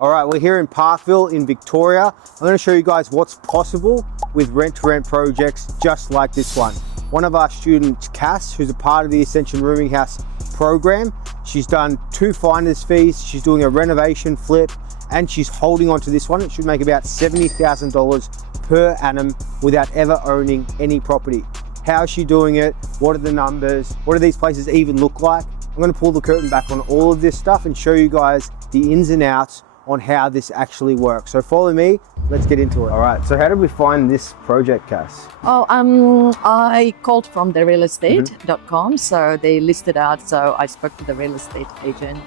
All right, we're here in Parkville in Victoria. I'm going to show you guys what's possible with rent-to-rent projects just like this one. One of our students, Cass, who's a part of the Ascension Rooming House program, she's done 2 finder's fees, she's doing a renovation flip, and she's holding on to this one. It should make about $70,000 per annum without ever owning any property. How is she doing it? What are the numbers? What do these places even look like? I'm going to pull the curtain back on all of this stuff and show you guys the ins and outs on how this actually works. So follow me, let's get into it. All right, so how did we find this project, Cass? I called from the realestate.com, so they listed out, so I spoke to the real estate agent.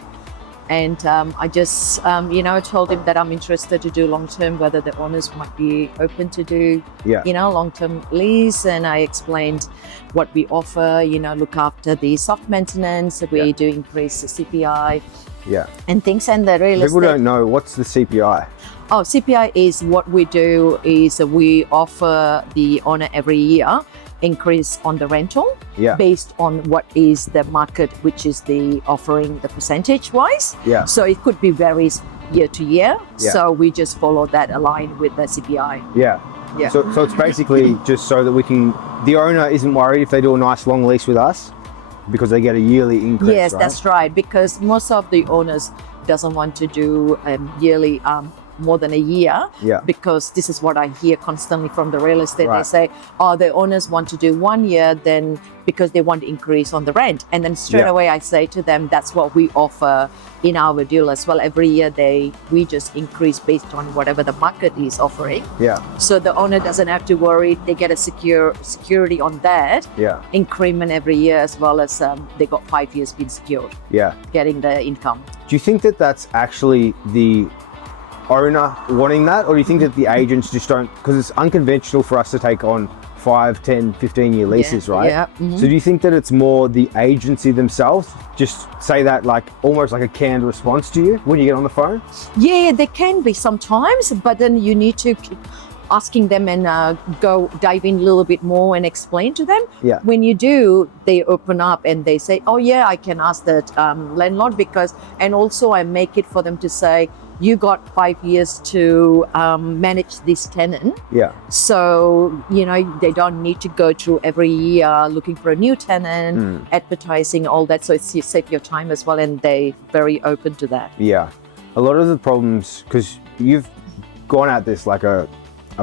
And I just, told him that I'm interested to do long-term, whether the owners might be open to do, long-term lease. And I explained what we offer, look after the soft maintenance, we do increase the CPI and things. And the real estate. People don't know, what's the CPI? Oh, CPI is what we do is we offer the owner every year increase on the rental based on what is the market, which is the offering the percentage wise. So it could be varies year to year. So we just follow that aligned with the CPI. So it's basically just so that the owner isn't worried if they do a nice long lease with us because they get a yearly increase. Yes, right? That's right. Because most of the owners doesn't want to do yearly more than a year, because this is what I hear constantly from the real estate. They say, the owners want to do 1 year, then because they want to increase on the rent. And then straight away I say to them, that's what we offer in our deal as well. Every year we just increase based on whatever the market is offering. So the owner doesn't have to worry. They get a security on that increment every year, as well as they got 5 years being secured, getting the income. Do you think that that's actually the owner wanting that, or do you think that the agents just don't, because it's unconventional for us to take on 5, 10, 15-year leases, right? So do you think that it's more the agency themselves just say that like almost like a canned response to you when you get on the phone? Yeah, they can be sometimes, but then you need to keep asking them and go dive in a little bit more and explain to them. When you do, they open up and they say, oh yeah, I can ask the landlord and also I make it for them to say, you got 5 years to manage this tenant. So, they don't need to go through every year looking for a new tenant, advertising, all that. So you save your time as well, and they're very open to that. A lot of the problems, because you've gone at this like a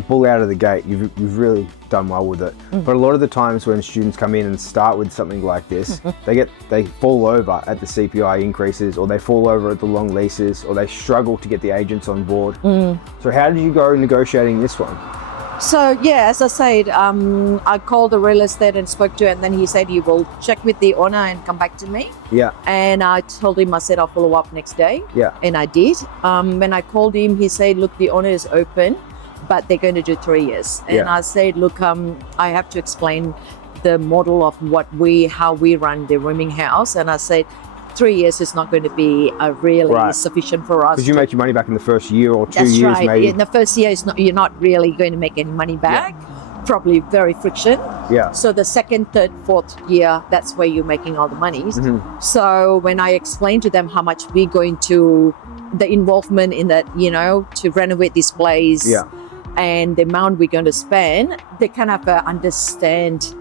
bull out of the gate, you've really done well with it. But a lot of the times when students come in and start with something like this, they fall over at the CPI increases, or they fall over at the long leases, or they struggle to get the agents on board. So how did you go negotiating this one? So as I said, I called the real estate and spoke to him, and then he said he will check with the owner and come back to me. And I told him, I said I'll follow up next day. And I did. When I called him, he said, look, the owner is open, but they're going to do 3 years. And I said, look, I have to explain the model of how we run the rooming house. And I said, 3 years is not going to be really sufficient for us. Because you make your money back in the first year or 2 years, That's right. maybe. In the first year, you're not really going to make any money back. Probably very friction. So the second, third, fourth year, that's where you're making all the money. So when I explained to them how much we're going to, the involvement in that, to renovate this place, and the amount we're going to spend, they kind of understand,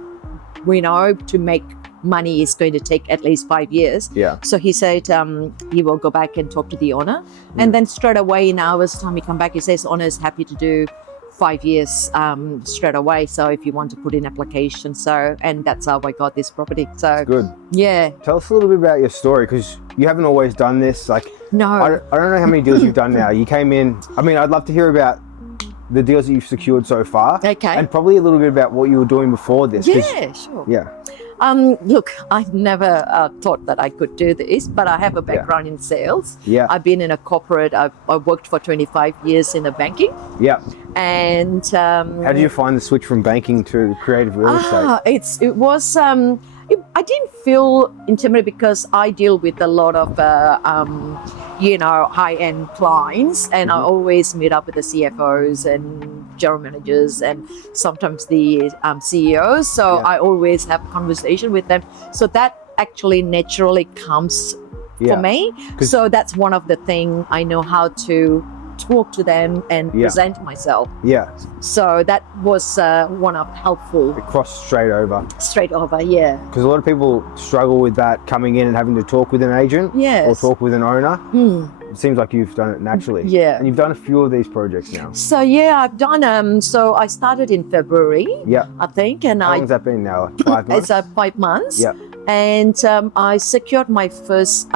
to make money is going to take at least 5 years. So he said he will go back and talk to the owner. And then straight away in hours time he come back, he says owner is happy to do 5 years straight away. So if you want to put in application, and that's how I got this property. So good. Tell us a little bit about your story, because you haven't always done this. I don't know how many deals you've done now. You came in, I'd love to hear about the deals that you've secured so far. And probably a little bit about what you were doing before this. Sure. Look, I never thought that I could do this, but I have a background in sales. I've been in a corporate, I worked for 25 years in the banking. And how did you find the switch from banking to creative real estate? It was I didn't feel intimidated because I deal with a lot of high-end clients, and I always meet up with the CFOs and general managers and sometimes the CEOs. So I always have conversation with them. So that actually naturally comes for me. So that's one of the things I know how to talk to them and present myself. Yeah. So that was one of helpful. It crossed straight over. Straight over, yeah. Because a lot of people struggle with that, coming in and having to talk with an agent or talk with an owner. It seems like you've done it naturally. Yeah. And you've done a few of these projects now. So yeah, I've done, so I started in February, I think. And How long has that been now? 5 months? It's 5 months. Yeah. And I secured my first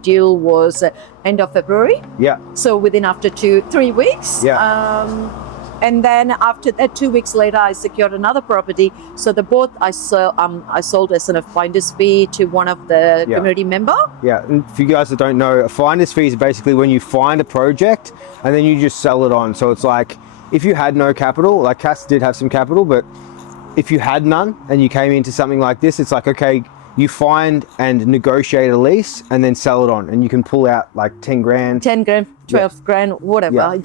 deal was end of February. Yeah. So within after 3 weeks. Yeah. And then after that, 2 weeks later, I secured another property. So the both I sold as a finder's fee to one of the community member. Yeah, and for you guys that don't know, a finder's fee is basically when you find a project and then you just sell it on. So it's like, if you had no capital, like Cass did have some capital, but if you had none and you came into something like this, it's like, okay, you find and negotiate a lease and then sell it on, and you can pull out like 10 grand. 10 grand, 12 grand, whatever,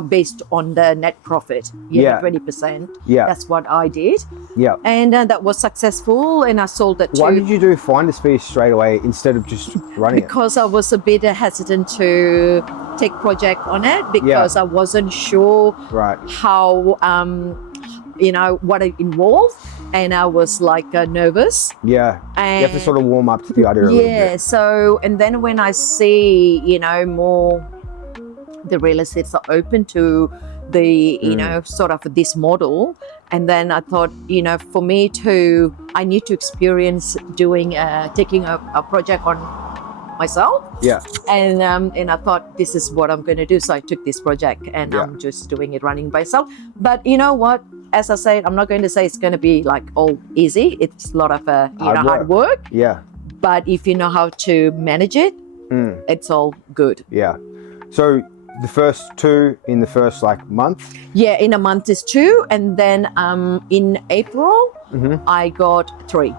based on the net profit, 20%. Yeah. That's what I did. Yeah. And that was successful, and I sold it Why did you do finder's fee straight away instead of just running because I was a bit hesitant to take project on it because I wasn't sure how, what it involved. And I was like nervous. Yeah. And you have to sort of warm up to the idea a little bit. Yeah. So, and then when I see, more the real estates are open to the, sort of this model. And then I thought, for me I need to experience taking a project on myself. Yeah. And I thought this is what I'm going to do. So I took this project and I'm just doing it running by myself. But you know what? As I said, I'm not going to say it's going to be like all easy. It's a lot of hard work. Yeah. But if you know how to manage it, it's all good. Yeah. So the first 2 in the first month? Yeah, in a month is 2, and then in April I got 3.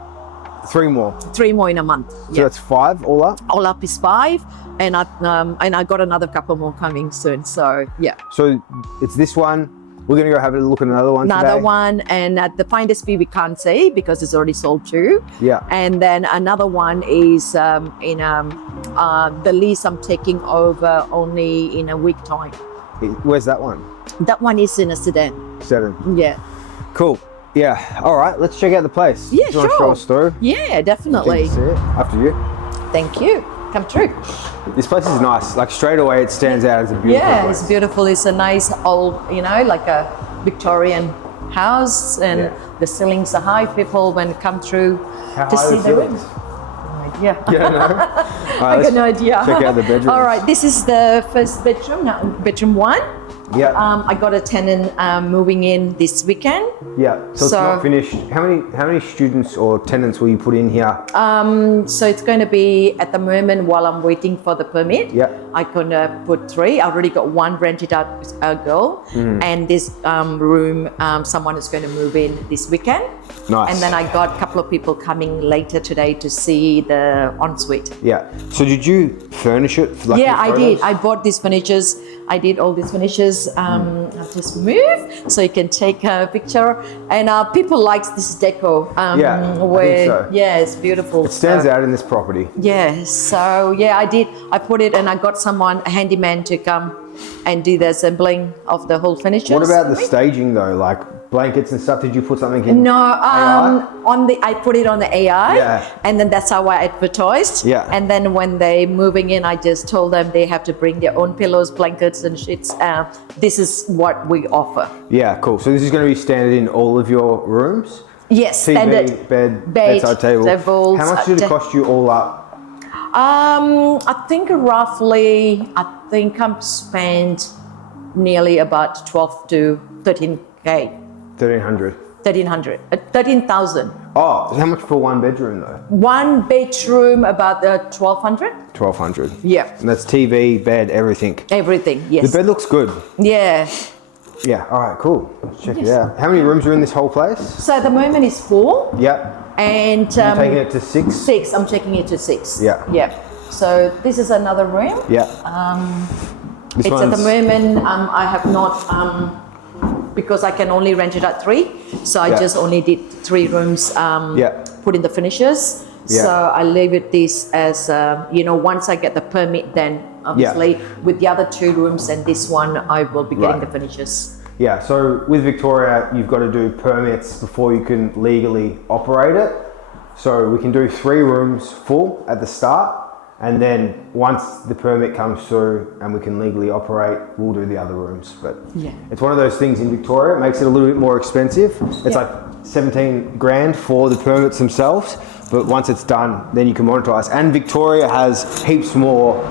3 more. 3 more in a month. So that's 5 all up? All up is 5, and I got another couple more coming soon. So yeah. So it's this one. We're going to go have a look at another one Another today. one, and at the finder's fee we can't say because it's already sold too. Yeah. And then another one is in the lease I'm taking over only in a week time. Where's that one? That one is in a Sedan. Sedan. Yeah. Cool. Yeah. All right. Let's check out the place. Yeah, Do you want to show us through? Yeah, definitely. See it? After you. Thank you. Come through. This place is nice. Like straight away, it stands out as a beautiful place. It's beautiful. It's a nice old, like a Victorian house, and the ceilings are high. People when come through to see the rooms. Yeah. Yeah, no. Right, I got no idea. Check out the bedroom. All right, this is the first bedroom. Now, bedroom 1. Yeah. I got a tenant moving in this weekend. Yeah. So it's not finished. How many students or tenants will you put in here? So it's going to be at the moment while I'm waiting for the permit. Yeah. I'm gonna put 3. I already got 1 rented out girl, and this room someone is going to move in this weekend. Nice. And then I got a couple of people coming later today to see the ensuite. Yeah. So did you furnish it? I did. I bought these furnitures. I did all these furnitures. I'll just move so you can take a picture. And people like this deco. I think so. Yeah, it's beautiful. It stands out in this property. Yeah. So I did. I put it, and I got a handyman to come and do the assembling of the whole furniture. What about the staging though? Like blankets and stuff? Did you put something in? No, I put it on the AI, and then that's how I advertised. Yeah. And then when they moving in, I just told them they have to bring their own pillows, blankets, and sheets. This is what we offer. Yeah, cool. So this is going to be standard in all of your rooms? Yes, TV, standard. bed, bedside table. Tables, how much did it cost you all up? I think roughly, I'm spent nearly about 12 to 13K. 1,300. 1,300. 13,000. Oh, how much for 1 bedroom though? 1 bedroom about 1,200. 1,200. Yeah. And that's TV, bed, everything. Everything. Yes. The bed looks good. Yeah. Yeah. All right. Cool. Let's check it out. How many rooms are in this whole place? So at the moment it's 4. Yeah. And you're taking it to 6? 6. I'm taking it to 6. Yeah. Yeah. So this is another room. Yeah. It's at the moment I have not because I can only rent it at 3. So I just only did 3 rooms. Put in the finishes. So I leave it this as, once I get the permit, then obviously with the other 2 rooms and this one, I will be getting the furnitures. Yeah, so with Victoria, you've got to do permits before you can legally operate it. So we can do 3 rooms full at the start. And then once the permit comes through and we can legally operate, we'll do the other rooms. But it's one of those things in Victoria, it makes it a little bit more expensive. It's like 17 grand for the permits themselves, but once it's done, then you can monetize. And Victoria has heaps more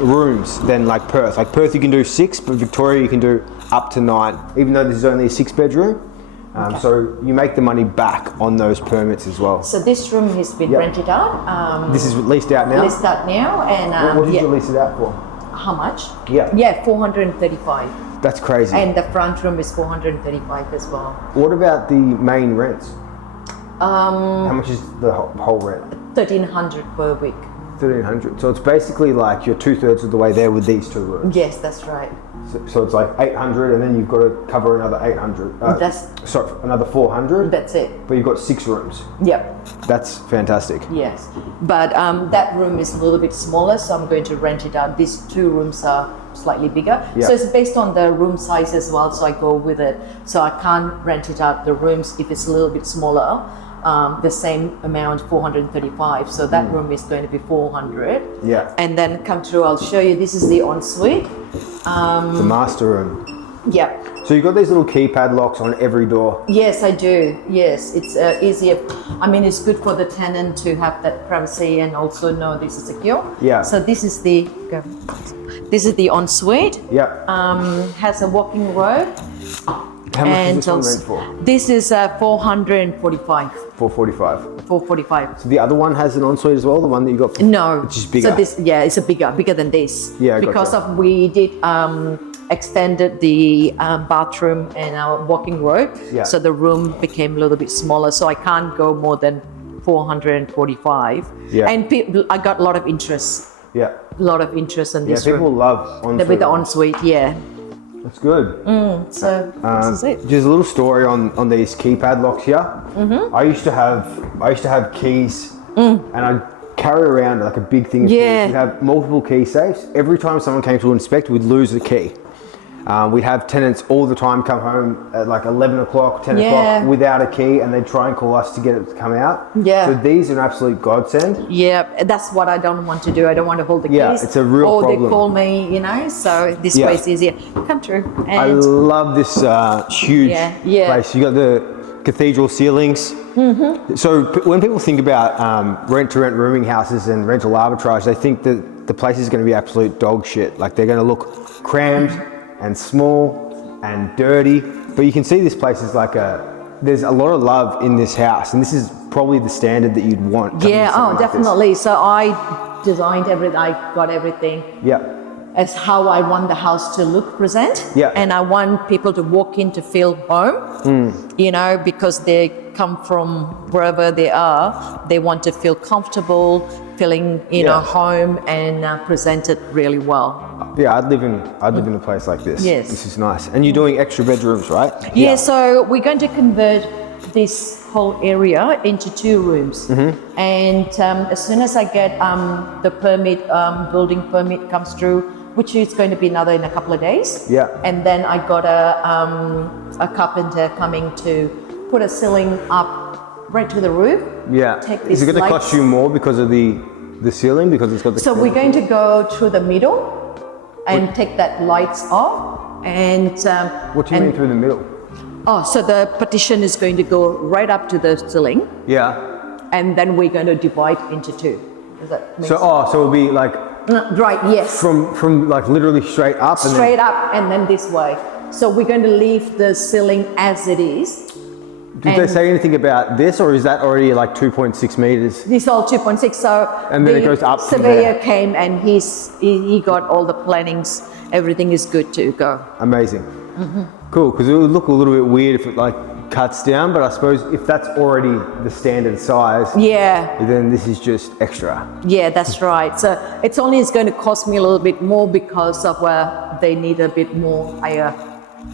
rooms than like Perth. Like Perth you can do 6, but Victoria you can do up to 9, even though this is only a 6-bedroom. So you make the money back on those permits as well. So this room has been rented out. This is leased out now? Leased out now. And what did you lease it out for? How much? Yeah, 435. That's crazy. And the front room is 435 as well. What about the main rents? How much is the whole rent? 1,300 per week. 1,300. So it's basically like you're 2/3 of the way there with these 2 rooms. Yes, that's right. So it's like 800, and then you've got to cover another 800. Another 400. That's it. But you've got 6 rooms. Yep. That's fantastic. Yes, but that room is a little bit smaller, so I'm going to rent it out. These 2 rooms are slightly bigger. So it's based on the room size as well, so I go with it. So I can't rent it out the rooms if it's a little bit smaller. The same amount, 435. So that room is going to be 400. Yeah. And then come through, I'll show you. This is the ensuite. The master room. Yeah. So you've got these little keypad locks on every door. Yes, I do. Yes, it's easier. I mean, it's good for the tenant to have that privacy and also know this is secure. Yeah. So this is the ensuite. Yeah. Has a walking robe. How much is this one rent for? This is 445. 445. 445. So the other one has an ensuite as well, the one that you got? No. Which is bigger. So this, it's a bigger than this. Yeah, because gotcha. we did extended the bathroom and our walking robe. Yeah. So the room became a little bit smaller. So I can't go more than 445. Yeah. And I got a lot of interest. Yeah. A lot of interest in this room. Yeah, people room. love ensuite. With the ensuite, yeah. That's good. So this is it. There's a little story on these keypad locks here. I used to have keys, and I'd carry around like a big thing of keys. We'd have multiple key safes. Every time someone came to inspect, we'd lose the key. We'd have tenants all the time come home at like 11 o'clock, 10 o'clock without a key, and they'd try and call us to get it to come out. Yeah. So these are an absolute godsend. Yeah, that's what I don't want to do. I don't want to hold the keys. Yeah, it's a real problem. Or they call me, so this way is easier. Come through. And I love this huge place. You got the cathedral ceilings. So when people think about rent-to-rent rooming houses and rental arbitrage, they think that the place is going to be absolute dog shit. Like they're going to look crammed and small and dirty, but you can see this place is like there's a lot of love in this house, and this is probably the standard that you'd want. Definitely. So I designed everything, I got everything as how I want the house to look, present, and I want people to walk in to feel home, because they come from wherever they are, they want to feel comfortable, feeling home and presented really well. Yeah, I'd live in a place like this. Yes. This is nice. And you're doing extra bedrooms, right? Yeah, so we're going to convert this whole area into 2 rooms. And as soon as I get the permit, building permit comes through, which is going to be in a couple of days. Yeah. And then I got a carpenter coming to put a ceiling up right to the roof. Yeah. Is it going to cost you more because of the ceiling, because it's got the... So we're going to go through the middle and take that lights off. And what do you mean through the middle? Oh, so the partition is going to go right up to the ceiling. Yeah. And then we're going to divide into 2. Does that make sense? So it'll be like... Right, yes. From like literally straight up? Straight up and then this way. So we're going to leave the ceiling as it is. Did they say anything about this, or is that already like 2.6 meters? This is all 2.6. So and then it goes up. Surveyor came and he got all the plannings. Everything is good to go. Amazing. Cool, because it would look a little bit weird if it like cuts down, but I suppose if that's already the standard size, then this is just extra. Yeah, that's right. So it's going to cost me a little bit more because of where they need a bit more higher,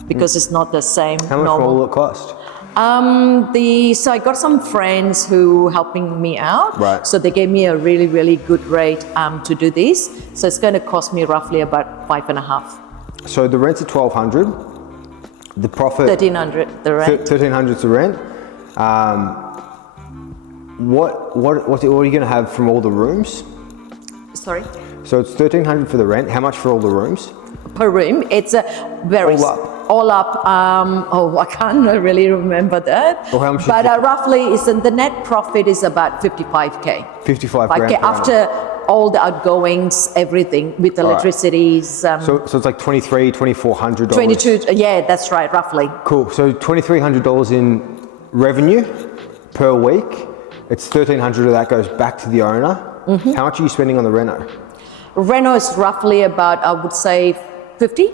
because it's not the same. How much more will it cost? So I got some friends who helping me out. Right. So they gave me a really, really good rate to do this. So it's going to cost me roughly about 5.5. So the rent's at 1,200. The profit 1,300 the rent. 1,300 is the rent. What are you going to have from all the rooms? Sorry. So it's 1,300 for the rent. How much for all the rooms? Per room, it's a very all up. I can't really remember that. Or how much but roughly, the net profit is about 55k. 55 grand. After all the outgoings, everything with electricities. So it's like $2,400. 22. Yeah, that's right, roughly. Cool. So $2,300 in revenue per week. It's 1,300 of that goes back to the owner. Mm-hmm. How much are you spending on the reno? Reno is roughly about, I would say, 50.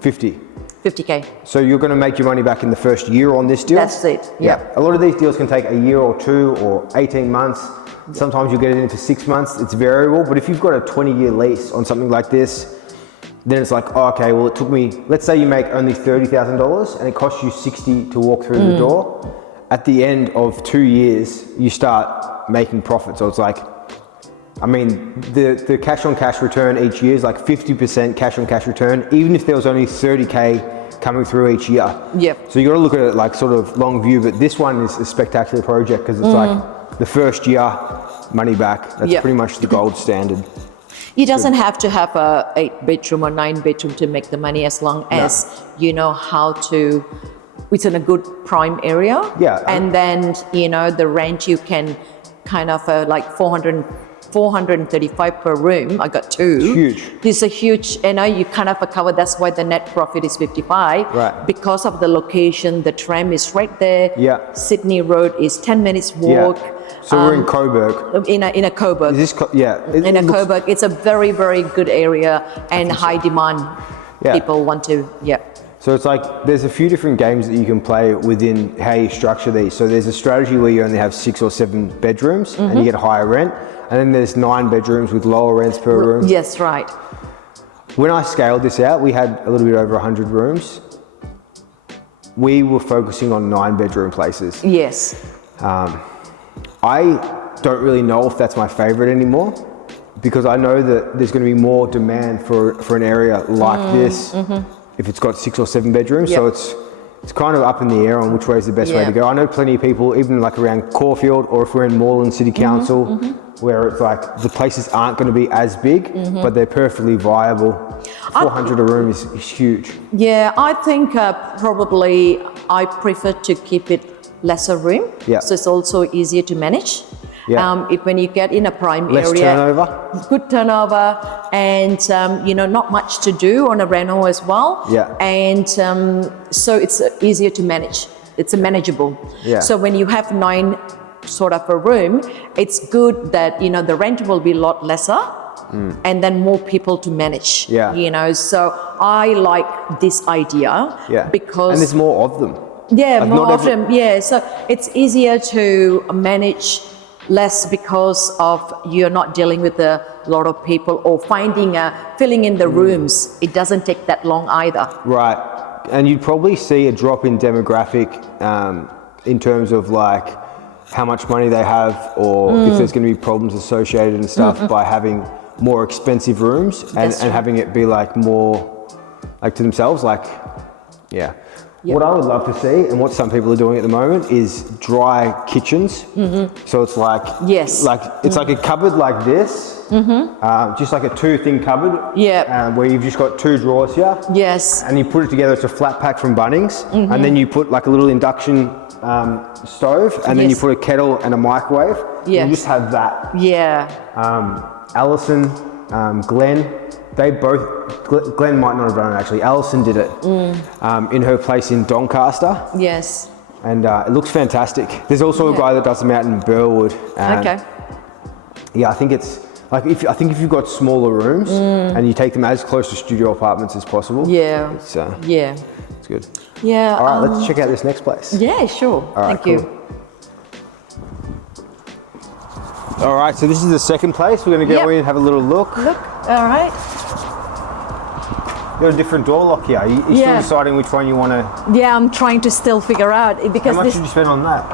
50k. So you're going to make your money back in the first year on this deal? That's it. Yeah. A lot of these deals can take a year or 2 or 18 months. Sometimes you get it into 6 months. It's variable. But if you've got a 20-year lease on something like this, then it's like, oh, okay, well, it took me, let's say you make only $30,000 and it costs you 60 to walk through the door. At the end of 2 years, you start making profit. So it's like, I mean, the cash on cash return each year is like 50% cash on cash return, even if there was only 30K coming through each year. Yep. So you got to look at it like sort of long view, but this one is a spectacular project because it's like the first year, money back. That's pretty much the gold standard. It doesn't have to have a 8-bedroom or 9-bedroom to make the money as long as you know how to. It's in a good prime area. Yeah. And then, the rent you can kind of like 435 per room. I got 2. Huge. This is a huge, you kind of cover, that's why the net profit is 55. Right. Because of the location, the tram is right there. Yeah. Sydney Road is 10 minutes walk. Yeah. So we're in Coburg. In a Coburg. Is this, in a Coburg. It's a very, very good area and high demand. Yeah. People want to, So it's like, there's a few different games that you can play within how you structure these. So there's a strategy where you only have 6 or 7 bedrooms and you get higher rent. And then there's 9 bedrooms with lower rents per room. Yes, right. When I scaled this out, we had a little bit over 100 rooms. We were focusing on 9-bedroom places. Yes. I don't really know if that's my favorite anymore because I know that there's going to be more demand for an area like this if it's got 6 or 7 bedrooms. So it's kind of up in the air on which way is the best way to go. I know plenty of people, even like around Caulfield or if we're in Moreland City Council, where it's like the places aren't going to be as big, but they're perfectly viable. 400 a room is huge. Yeah, I think probably I prefer to keep it lesser room. Yeah. So it's also easier to manage. Yeah. When you get in a prime Less area, turnover. good turnover, and not much to do on a reno as well. Yeah. And so it's easier to manage. It's manageable. Yeah. So when you have 9 sort of a room, it's good that the rent will be a lot lesser. And then more people to manage. Yeah. So I like this idea. Yeah. Because and there's more of them. Yeah, like more of them. Yeah. So it's easier to manage less because of you're not dealing with a lot of people or filling in the rooms. It doesn't take that long either. Right. And you'd probably see a drop in demographic in terms of like how much money they have or if there's going to be problems associated and stuff by having more expensive rooms and having it be like more like to themselves, like, yeah. What I would love to see and what some people are doing at the moment is dry kitchens. So it's like, it's like a cupboard like this, just like a 2-thing cupboard where you've just got 2 drawers here. Yes. And you put it together, it's a flat pack from Bunnings. And then you put like a little induction stove and then you put a kettle and a microwave. Yes. And you just have that. Yeah. Alison, Glenn, they both, Glenn might not have done it actually, Alison did it in her place in Doncaster. Yes. And it looks fantastic. There's also a guy that does them out in Burwood. Okay. Yeah, I think it's like if you've got smaller rooms and you take them as close to studio apartments as possible. Yeah. It's, it's good. Yeah. All right, let's check out this next place. Yeah, sure. All right, Thank you. All right, so this is the second place. We're going to go in and have a little look. All right. got a different door lock here. You're still deciding which one you want to... Yeah, I'm trying to still figure out because how much did you spend on that?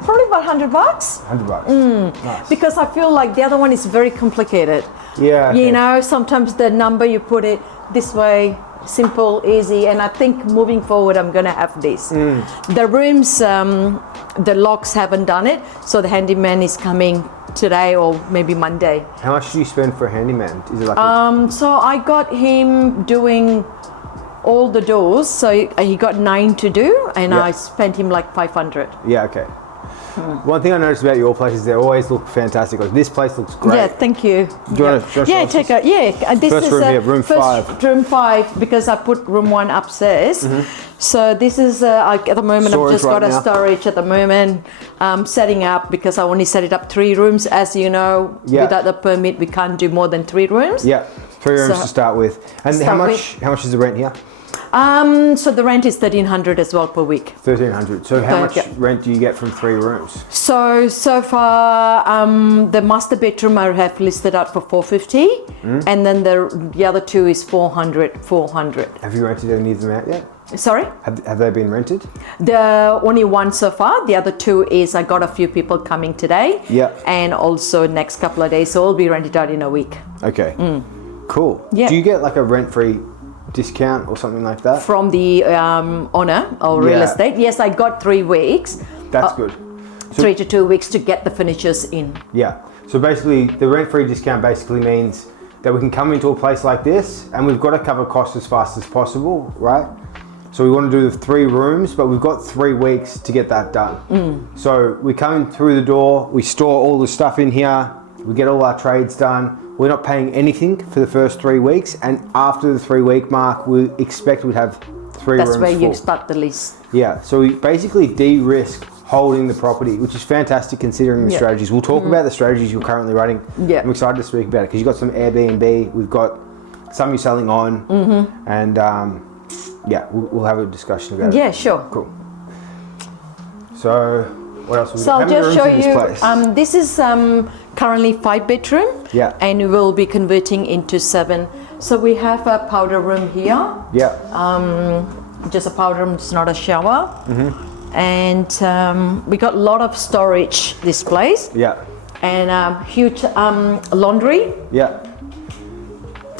Probably about $100. $100. Nice. Because I feel like the other one is very complicated. Yeah. Okay. You know, sometimes the number you put it this way, simple, easy, and I think moving forward I'm gonna have this. The rooms, the locks haven't done it, so the handyman is coming today or maybe Monday. How much do you spend for a handyman? Is it like so I got him doing all the doors, so he got 9 to do, and I spent him like 500. Yeah, okay. One thing I noticed about your places, they always look fantastic. Like this place looks great. Yeah, thank you. Do you want to take a this first is room here, room 5. Room 5 because I put room 1 upstairs. So this is at the moment Storage I've just got right a now. storage at the moment. Setting up because I only set it up 3 rooms. As you know, without the permit we can't do more than 3 rooms. Yeah, 3 rooms to start with. And how much is the rent here? So the rent is $1,300 as well per week. $1,300. So how much rent do you get from 3 rooms? So far, the master bedroom I have listed out for $450, and then the other 2 is $400. Have you rented any of them out yet? Sorry? Have they been rented? The only 1 so far. The other 2 is I got a few people coming today. Yeah. And also next couple of days, so it'll be rented out in a week. Okay. Cool. Yeah. Do you get like a rent-free discount or something like that? From the owner or real estate? Yes, I got 3 weeks. That's good. So, 3 to 2 weeks to get the furnitures in. Yeah. So basically, the rent-free discount basically means that we can come into a place like this and we've got to cover costs as fast as possible, right? So we want to do the 3 rooms, but we've got 3 weeks to get that done. So we come in through the door, we store all the stuff in here, we get all our trades done. We're not paying anything for the first 3 weeks, and after the 3-week mark, we expect we'd have 3 rooms That's where full. you start the lease. Yeah, so we basically de-risk holding the property, which is fantastic considering the strategies. We'll talk about the strategies you're currently running. Yeah. I'm excited to speak about it because you've got some Airbnb, we've got some you're selling on, and we'll have a discussion about it. Yeah, sure. Cool. So, what else? So I'll just show you. This this is currently 5 bedroom. Yeah. And we will be converting into 7. So we have a powder room here. Yeah. Just a powder room. It's not a shower. And we got a lot of storage this place. Yeah. And huge laundry. Yeah.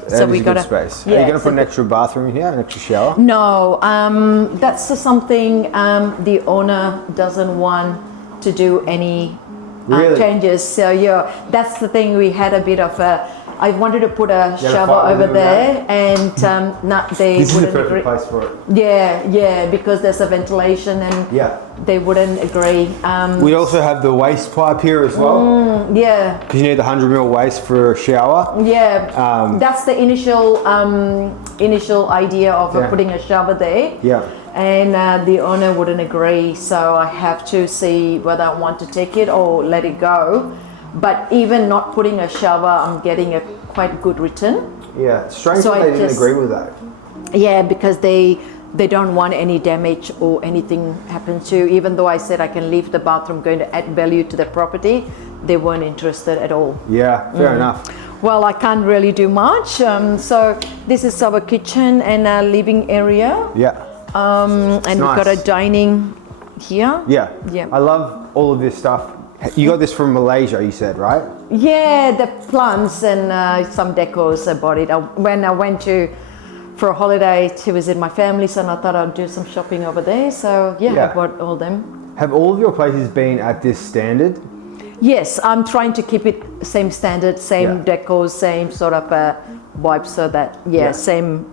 So we got a space. Are you going to put an extra bathroom in here, an extra shower? No, that's something the owner doesn't want to do any changes. So that's the thing. We had a bit of I wanted to put a shower over there, and they this wouldn't is the perfect agree. place for it. Yeah, because there's a ventilation, and they wouldn't agree. We also have the waste pipe here as well. Yeah. Because you need the 100 ml waste for a shower. Yeah, that's the initial idea of putting a shower there. Yeah. And the owner wouldn't agree, so I have to see whether I want to take it or let it go. But even not putting a shower, I'm getting a quite good return. Yeah, it's strange that they didn't agree with that. Yeah, because they don't want any damage or anything happen to. Even though I said I can leave the bathroom, going to add value to the property, they weren't interested at all. Yeah, fair enough. Well, I can't really do much. So this is our kitchen and our living area. Yeah. And nice. we've got a dining here. Yeah. Yeah. I love all of this stuff. You got this from Malaysia, you said, right? Yeah, the plants and some decors I bought it. When I went for a holiday to visit my family, so I thought I'd do some shopping over there. So I bought all them. Have all of your places been at this standard? Yes, I'm trying to keep it same standard, same decors, same sort of vibe, so that same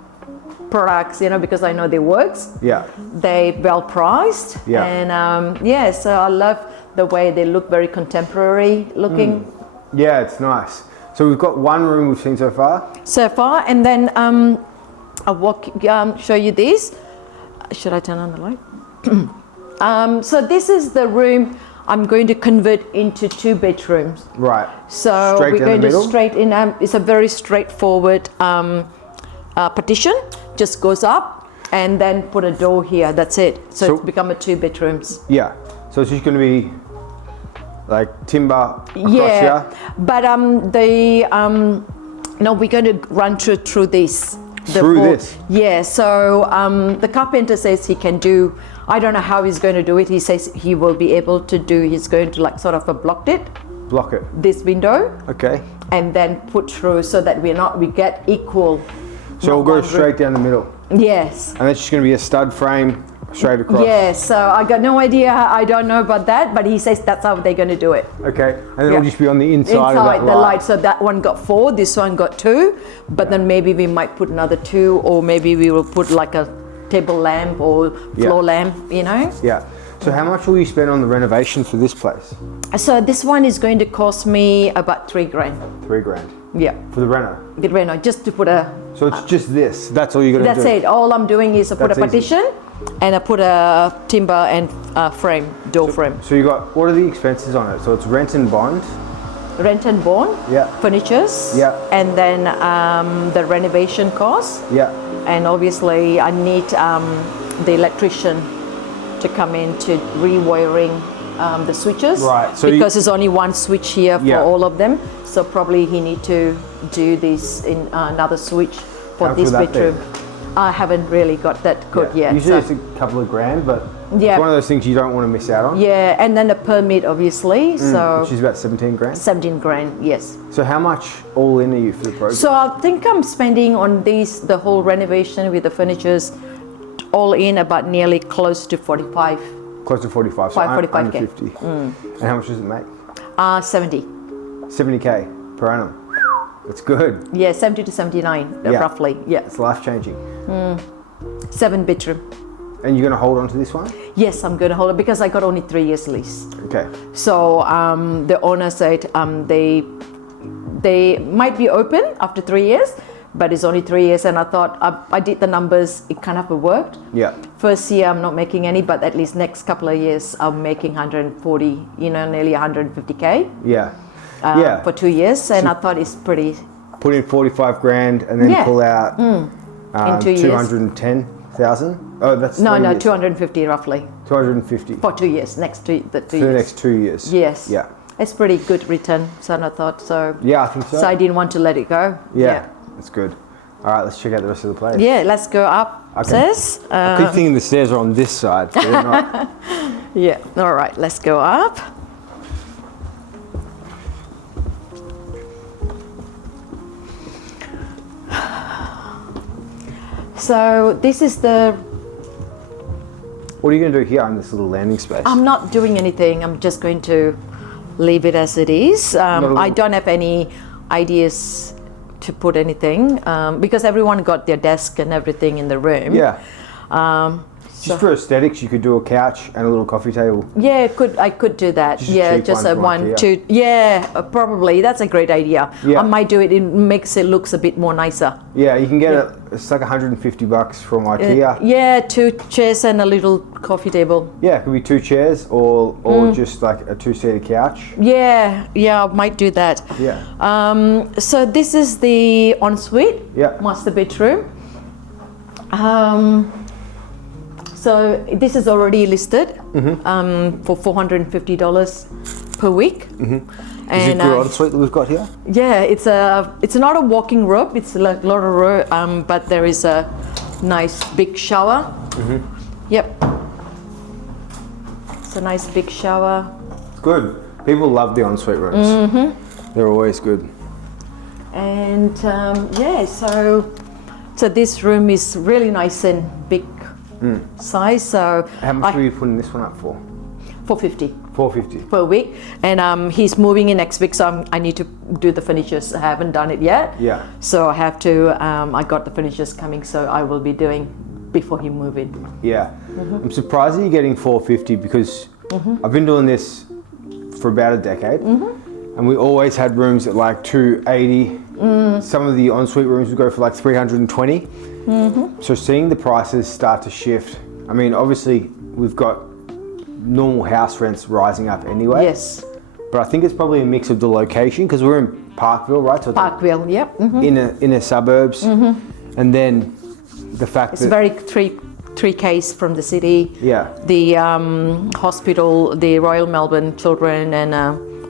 products, because I know they works. Yeah. They well priced. Yeah. And so I love the way they look, very contemporary looking. Yeah, it's nice. So we've got 1 room we've seen so far. And then I'll show you this. Should I turn on the light? So this is the room I'm going to convert into 2 bedrooms. Right. So we're going to straight in. It's a very straightforward partition. Just goes up and then put a door here. That's it. So it's become a 2 bedrooms. Yeah. So it's just going to be like timber across here. But No, we're going to run through this. This? Yeah, so the carpenter says he can do, I don't know how he's going to do it. He says he will be able to do, he's going to like sort of block it. Block it. This window. Okay. And then put through so that we get equal. So we'll go straight down the middle. Yes. And that's just going to be a stud frame straight across. Yeah, so I got no idea, I don't know about that, but he says that's how they're going to do it. Okay, and then it'll just be on the inside of that the light. So that one got 4, this one got 2, but then maybe we might put another 2, or maybe we will put like a table lamp or floor lamp, you know? Yeah. So how much will you spend on the renovation for this place? So this one is going to cost me about $3,000. $3,000. Yeah. For the reno? The reno, just to put a... So it's just this, that's all you're going to do? That's it, all I'm doing is I put a partition and I put a timber and frame, door frame. So you got, what are the expenses on it? So it's rent and bond? Rent and bond, furnitures, and then the renovation costs. Yeah. And obviously I need the electrician to come in to rewiring the switches. Right. So because there's only one switch here for all of them. So probably he need to do this in another switch for this bedroom. I haven't really got that code yet. Usually it's a couple of grand, but it's one of those things you don't want to miss out on. Yeah, and then the permit obviously. So which is about 17 grand? 17 grand, yes. So how much all in are you for the project? So I think I'm spending on the whole renovation with the furnitures, all in about nearly close to 45. Close to 45, so 45K. 50. And how much does it make? 70. 70K per annum. That's good. Yeah, 70 to 79, roughly. Yeah. It's life changing. 7 bedroom. And you're going to hold on to this one? Yes, I'm going to hold it because I got only 3 years lease. Okay. So the owner said they might be open after 3 years, but it's only 3 years. And I thought I did the numbers, it kind of worked. Yeah. First year I'm not making any, but at least next couple of years I'm making 140, nearly 150K. Yeah. For 2 years, and I thought it's pretty. Put in 45 grand and then pull out in 2 years. 210,000. Oh, that's no, 250 roughly. 250 for 2 years. Next 2 years. For the next 2 years. Yes. Yeah. It's pretty good return. So I thought so. Yeah, I think so. So I didn't want to let it go. Yeah, that's good. All right, let's check out the rest of the place. Yeah, let's go upstairs. I keep thinking the stairs are on this side, but they're not. Yeah. All right, let's go up. So this is the... What are you going to do here in this little landing space? I'm not doing anything. I'm just going to leave it as it is. I don't have any ideas to put anything because everyone got their desk and everything in the room. Yeah. Just for aesthetics, you could do a couch and a little coffee table. Yeah, I could do that. Just a 1, 2. Yeah, probably. That's a great idea. Yeah. I might do it. It makes it looks a bit more nicer. Yeah, you can get it's like $150 from IKEA. Yeah, 2 chairs and a little coffee table. Yeah, it could be 2 chairs or just like a 2-seater couch. Yeah, I might do that. Yeah. So this is the ensuite. Yeah. Master bedroom. So this is already listed for $450 per week. Is it good ensuite that we've got here? Yeah, it's not a walking robe. It's like a lot of room, but there is a nice big shower. Yep. It's a nice big shower. It's good. People love the ensuite rooms. They're always good. And so this room is really nice and big size. So how much were you putting this one up for? $450. $450 per week, and he's moving in next week, so I need to do the furnitures. I haven't done it yet. Yeah. So I have to. I got the furnitures coming, so I will be doing before he move in. Yeah. I'm surprised that you're getting $450 because I've been doing this for about a decade, and we always had rooms at like $280. Some of the ensuite rooms would go for like $320. So seeing the prices start to shift. I mean, obviously we've got normal house rents rising up anyway. Yes. But I think it's probably a mix of the location because we're in Parkville, right? So Parkville, yep. Inner suburbs, and then the fact it's very 3 Ks from the city. Yeah. The hospital, the Royal Melbourne Children, and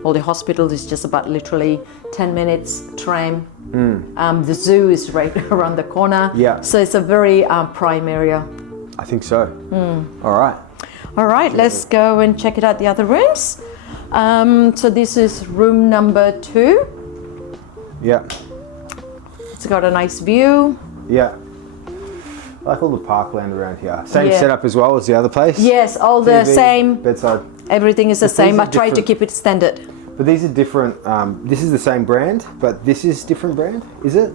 all the hospitals is just about literally 10 minutes tram The zoo is right around the corner. Yeah. So it's a very prime area. I think so. All right. All right, let's go and check it out, the other rooms. So this is room number 2. Yeah. It's got a nice view. Yeah. I like all the parkland around here. Same setup as well as the other place? Yes, all the TV, same. Bedside. Everything is the same. I try to keep it standard. But these are different. This is the same brand, but this is different brand, is it?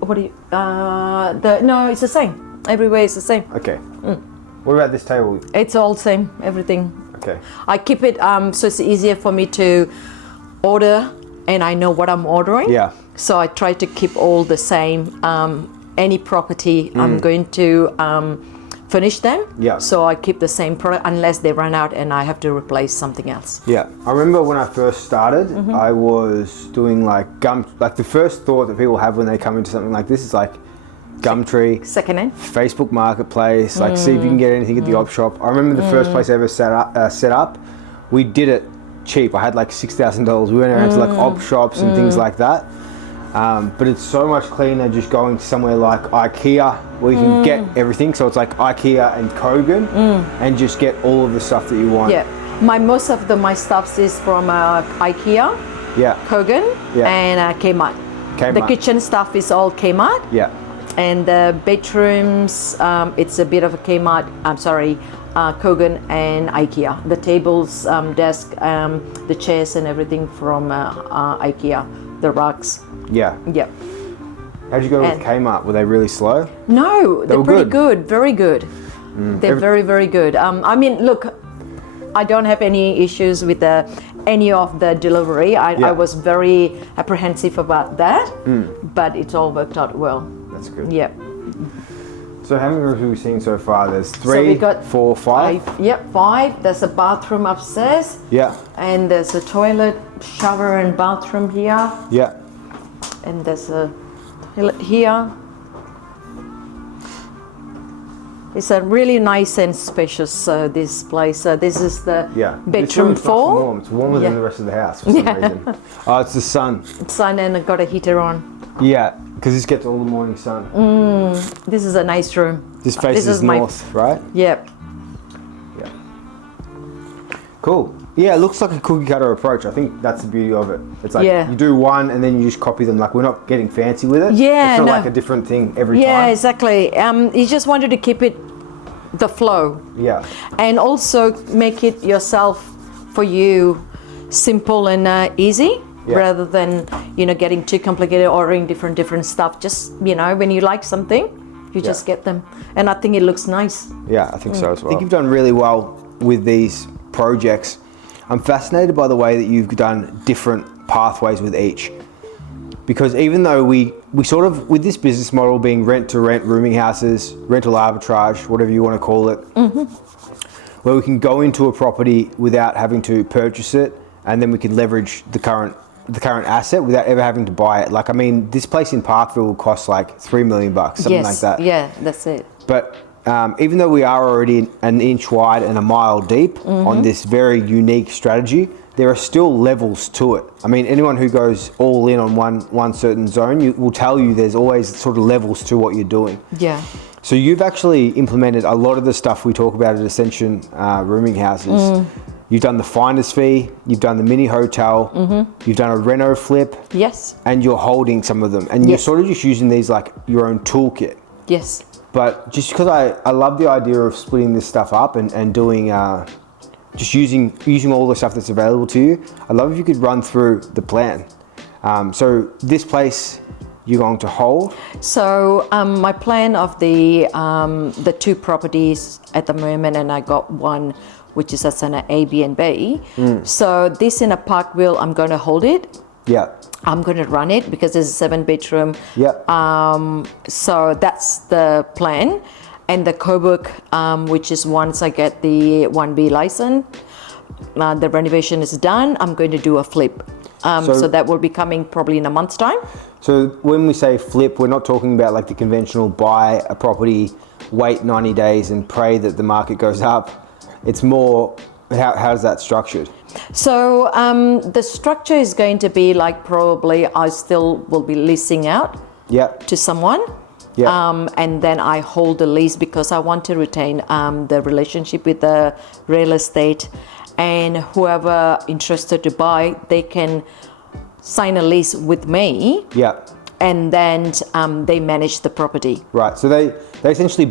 What do you? No, it's the same. Everywhere is the same. Okay. What about this table? It's all same. Everything. Okay. I keep it so it's easier for me to order, and I know what I'm ordering. Yeah. So I try to keep all the same. Any property, I'm going to finish them. Yeah. So I keep the same product unless they run out and I have to replace something else. Yeah. I remember when I first started, I was doing like the first thought that people have when they come into something like this is like Gumtree, Secondhand. Facebook Marketplace, like see if you can get anything at the op shop. I remember the first place I ever set up, we did it cheap. I had like $6,000. We went around to like op shops and things like that. But it's so much cleaner just going to somewhere like IKEA where you can get everything. So it's like IKEA and Kogan and just get all of the stuff that you want. Yeah. Most of my stuff is from IKEA, Kogan, and Kmart. The kitchen stuff is all Kmart. Yeah. And the bedrooms, it's a bit of a Kmart, Kogan and IKEA. The tables, desk, the chairs and everything from IKEA, the rugs. Yeah. Yep. How'd you go with Kmart? Were they really slow? No, they're pretty good, very good. They're very, very good. I mean, look, I don't have any issues with any of the delivery. I was very apprehensive about that, but it's all worked out well. That's good. Yep. So how many rooms have we seen so far? There's 3, 4, 5? Yep, 5. There's a bathroom upstairs. Yeah. And there's a toilet, shower and bathroom here. Yeah. And there's a toilet here. It's a really nice and spacious this place. This is the bedroom 4. Warm. It's warmer than the rest of the house for some reason. Oh, it's the sun. Sun, and I've got a heater on. Yeah, because this gets all the morning sun. This is a nice room. This faces north, right? Yep. Yeah. Cool. Yeah, it looks like a cookie cutter approach. I think that's the beauty of it. It's like you do one and then you just copy them. Like we're not getting fancy with it. Yeah, it's not like a different thing every time. Yeah, exactly. You just wanted to keep it the flow. Yeah. And also make it yourself for you simple and easy. Yeah. Rather than getting too complicated, ordering different stuff. Just when you like something, you just get them, and I think it looks nice. Yeah, I think so as well. I think you've done really well with these projects. I'm fascinated by the way that you've done different pathways with each, because even though we sort of, with this business model being rent to rent rooming houses, rental arbitrage, whatever you want to call it, where we can go into a property without having to purchase it, and then we can leverage the current asset without ever having to buy it. Like, I mean, this place in Parkville will cost like $3 million, something like that. Yeah, that's it. But even though we are already an inch wide and a mile deep on this very unique strategy, there are still levels to it. I mean, anyone who goes all in on one certain zone will tell you there's always sort of levels to what you're doing. Yeah. So you've actually implemented a lot of the stuff we talk about at Ascension Rooming Houses. You've done the finder's fee, you've done the mini hotel, you've done a reno flip. Yes. And you're holding some of them. And you're sort of just using these like your own toolkit. Yes. But just because I love the idea of splitting this stuff up and doing, just using all the stuff that's available to you, I'd love if you could run through the plan. So this place you're going to hold? So my plan of the 2 properties at the moment, and I got one which is as an Airbnb. So this in a Parkville, I'm going to hold it. Yeah. I'm going to run it because it's a 7-bedroom. Yeah. So that's the plan. And the Coburg, which is once I get the 1B license, the renovation is done, I'm going to do a flip. So that will be coming probably in a month's time. So when we say flip, we're not talking about like the conventional buy a property, wait 90 days and pray that the market goes up. It's more How is that structured? So the structure is going to be like probably I still will be leasing out to someone. And then I hold the lease because I want to retain the relationship with the real estate, and whoever interested to buy, they can sign a lease with me. And then they manage the property. Right. So they essentially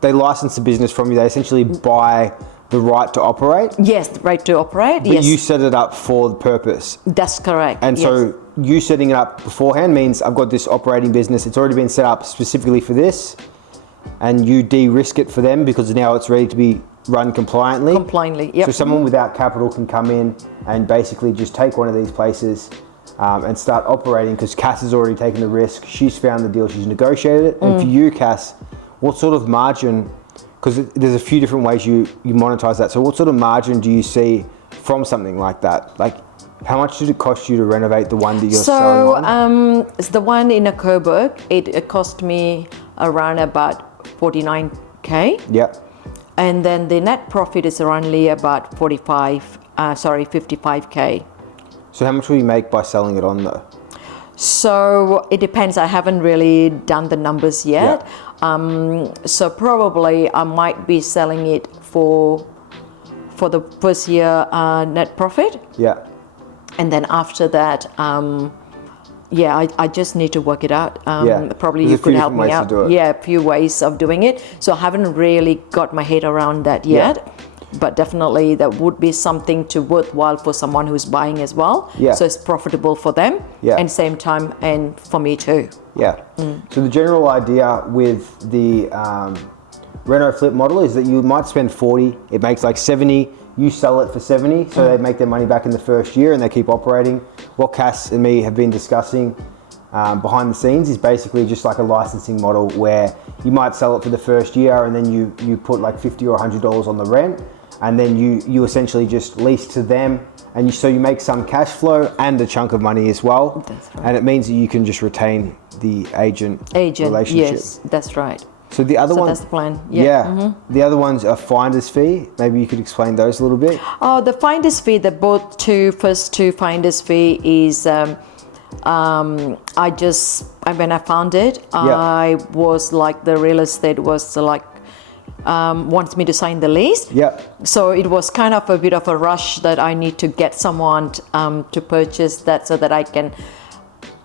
they license the business from you. They essentially buy the right to operate. Yes, the right to operate. But you set it up for the purpose. That's correct. And so you setting it up beforehand means I've got this operating business. It's already been set up specifically for this, and you de-risk it for them because now it's ready to be run compliantly. Yep. So someone without capital can come in and basically just take one of these places and start operating because Cass has already taken the risk. She's found the deal. She's negotiated it. And for you, Cass, what sort of margin? Because there's a few different ways you monetize that. So what sort of margin do you see from something like that? Like, how much did it cost you to renovate the one that you're selling on? So the one in Coburg, it cost me around about 49K. And then the net profit is only about 55K. So how much will you make by selling it on though? So it depends. I haven't really done the numbers yet. So probably I might be selling it for the first year net profit. And then after that, I just need to work it out. Probably you could help me out. A few ways of doing it. So I haven't really got my head around that yet. But definitely that would be something to worthwhile for someone who's buying as well. So it's profitable for them and same time and for me too. So the general idea with the Reno flip model is that you might spend 40, it makes like 70, you sell it for 70, so they make their money back in the first year and they keep operating. What Cass and me have been discussing behind the scenes is basically just like a licensing model where you might sell it for the first year and then you put like $50 or $100 on the rent, and then you essentially just lease to them, and so you make some cash flow and a chunk of money as well. That's right. And it means that you can just retain the agent relationship. Yes, that's right. So the other one, that's the plan. The other one's a finder's fee. Maybe you could explain those a little bit. Oh, the finder's fee. The first two finder's fee is. When I found it, I was like the real estate was like. Wants me to sign the lease. So it was kind of a bit of a rush that I need to get someone to purchase that so that I can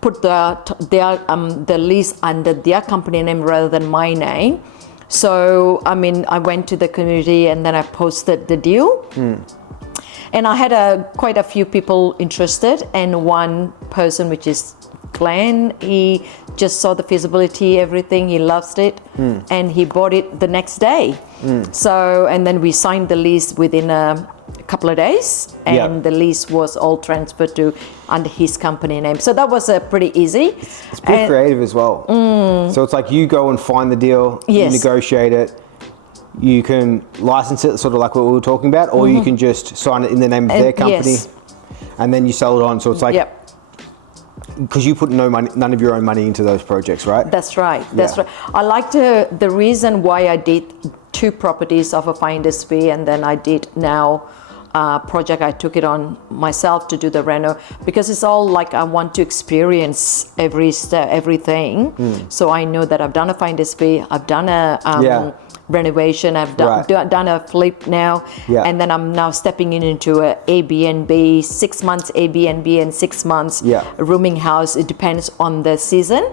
put the lease under their company name rather than my name. So I went to the community and then I posted the deal. And I had quite a few people interested, and one person, which is Glenn, he just saw the feasibility, everything, he loves it, and he bought it the next day. So, and then we signed the lease within a couple of days, and the lease was all transferred to under his company name. So that was pretty easy. It's pretty creative as well. So it's like you go and find the deal, you negotiate it, you can license it, sort of like what we were talking about, or you can just sign it in the name of their company, and then you sell it on. So it's like, because you put none of your own money into those projects, right? That's right. That's right. I like the reason why I did 2 properties of a finder's fee, and then I did now project. I took it on myself to do the reno because it's all like I want to experience every step, everything. So I know that I've done a finder's fee, I've done a renovation, I've done a flip now, and then I'm now stepping into a Airbnb, 6 months Airbnb and 6 months rooming house. It depends on the season.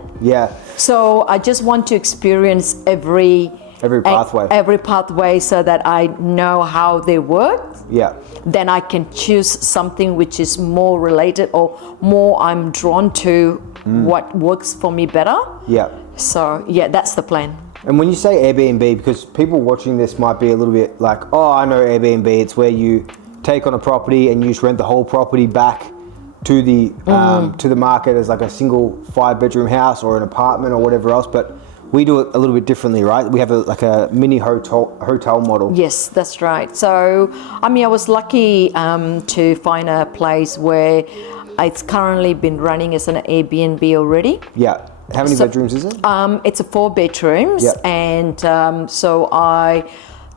So I just want to experience every pathway so that I know how they work. Then I can choose something which is more related or more I'm drawn to what works for me better. So that's the plan. And when you say Airbnb, because people watching this might be a little bit like, oh, I know Airbnb, it's where you take on a property and you just rent the whole property back to the market as like a single 5-bedroom house or an apartment or whatever else. But we do it a little bit differently, right? We have a mini hotel model. Yes, that's right. So, I was lucky to find a place where it's currently been running as an Airbnb already. How many bedrooms is it? It's a 4 bedrooms, and so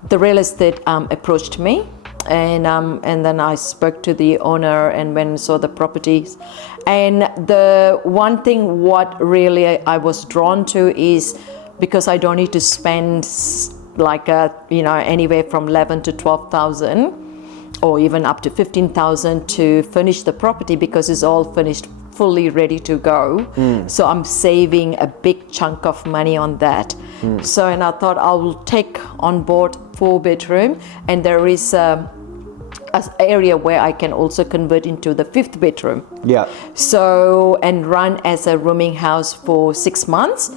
the real estate approached me, And then I spoke to the owner and went and saw the properties. And the one thing what really I was drawn to is because I don't need to spend like anywhere from 11 to 12,000 or even up to 15,000 to finish the property, because it's all finished, fully ready to go. So I'm saving a big chunk of money on that. So, and I thought I will take on board 4-bedroom, and there is an area where I can also convert into the 5th bedroom. Yeah. So, and run as a rooming house for 6 months.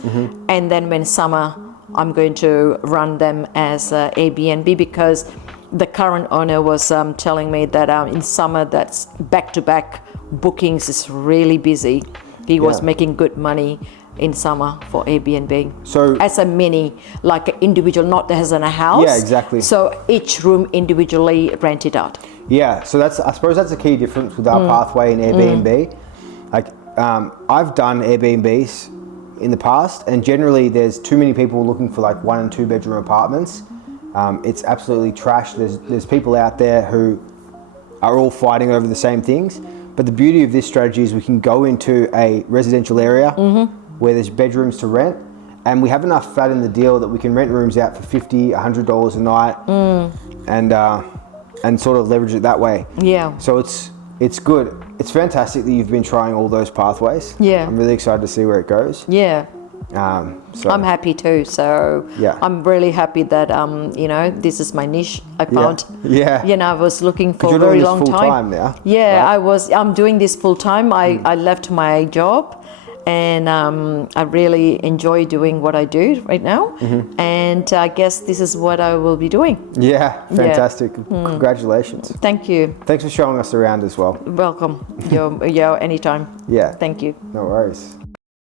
And then when summer, I'm going to run them as a Airbnb, because the current owner was telling me that in summer, that's back-to-back bookings is really busy. He was making good money in summer for Airbnb. So as a mini, like an individual, not as in a house. Yeah, exactly. So each room individually rented out. Yeah, so I suppose that's a key difference with our pathway in Airbnb. Like I've done Airbnbs in the past, and generally there's too many people looking for like 1 and 2 bedroom apartments. It's absolutely trash. There's people out there who are all fighting over the same things. But the beauty of this strategy is we can go into a residential area where there's bedrooms to rent, and we have enough fat in the deal that we can rent rooms out for $50, $100 a night, and sort of leverage it that way. Yeah. So it's good. It's fantastic that you've been trying all those pathways. Yeah. I'm really excited to see where it goes. Yeah. So I'm happy too. So I'm really happy that this is my niche account. Yeah. I was looking for a very long time. Now, yeah, right? I'm doing this full time. I left my job, and I really enjoy doing what I do right now. And I guess this is what I will be doing. Yeah, fantastic. Congratulations. Thank you. Thanks for showing us around as well. Welcome. Yo, anytime. Yeah. Thank you. No worries.